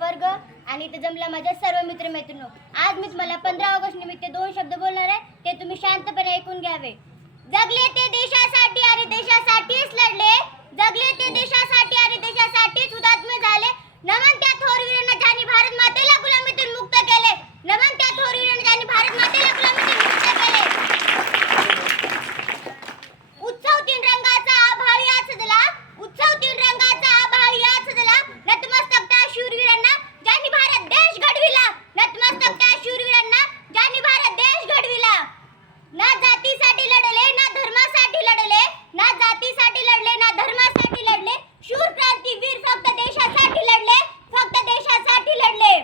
वर्ग आणि इथे जमला माझ्या सर्व मित्रमैत्रिणी. आज मी तुम्हाला 15 ऑगस्ट निमित्त 2 शब्द बोलणार आहे, ते तुम्ही शांतपणे ऐकून घ्यावे. जगले ते देशासाठी आणि देशासाठीच लढले, जगले ते देशासाठी आणि देशासाठीच हुतात्मे झाले. नमन त्या थोरवीरांना ज्यांनी भारत मातेला गुलामीतून मुक्त केले, नमन त्या थोरवीरांना ज्यांनी भारत मातेला गुलामीतून मुक्त केले. उत्सव तीन रंगाचा आभाळ या सजला, उत्सव तीन रंगाचा आभाळ या सजला. नतमस्तक त्या शूरवीरांना ज्यांनी भारत देश घडविला, नतमस्तक त्या शूरवीरांना ज्यांनी भारत देश घडविला. ना जातीसाठी लढले, ना धर्मासाठी लढले, ना जातीसाठी लढले, ना धर्मासाठी लढले. शूर क्रांतीवीर फक्त देशासाठी लढले, फक्त देशासाठी लढले.